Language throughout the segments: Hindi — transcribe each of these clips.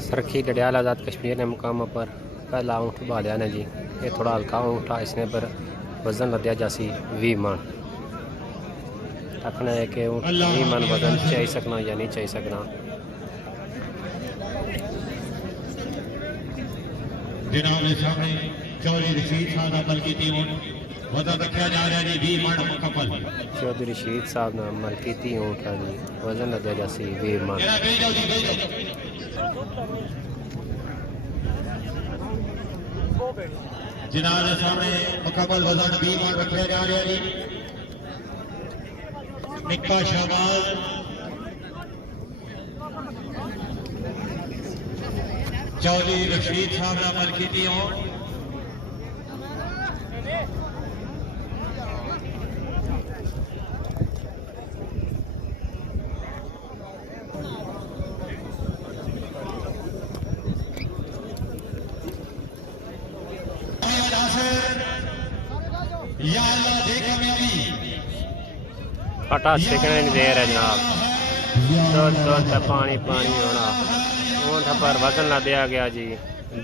सरखी डडियाल आज़ाद कश्मीर ने मुकाम पर पहला ऊँट भालिया ने जी। ये थोड़ा हल्का ऊँट था, इसने पर वजन लद्या जासी 20 मन। तकना है कि ऊँट 20 मन वजन चाही सकना या नहीं चाही सकना। जनाब के सामने चौधरी रशीद साहब अमल की ऊँट वजन रखा जा रहा है जी 20 मन मुकम्मल। चौधरी रशीद साहब ने अमल की ऊँट है जी, वजन लद्या जासी 20 मन। जनाब के सामने मुकम्मल वजन 20 मन रखा जा रहा है जी। निक्का शहबाज चौधरी रशीद साहब ने अमल की ऊँट या अल्लाह दे कामयाबी। आटा सेकने नहीं दे रहा जनाब, दूध पानी पानी होना। ऊँट पर वजन ला दिया गया जी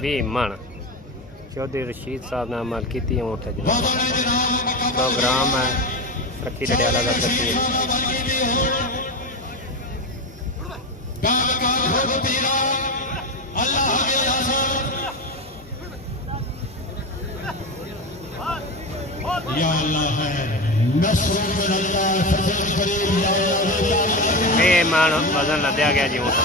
20 मन। चौधरी रशीद साहब ने अमल की ऊँट है जनाब। प्रोग्राम है सरखी डडियाल आज़ाद कश्मीर। या अल्लाह है नस्रुन मिन अल्लाह फज़ल करीम या अल्लाह। ये मान वजन लद्या गया जी ऊँट।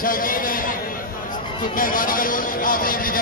शौकीन है, मेहरबानी करो आपने अपनी जगह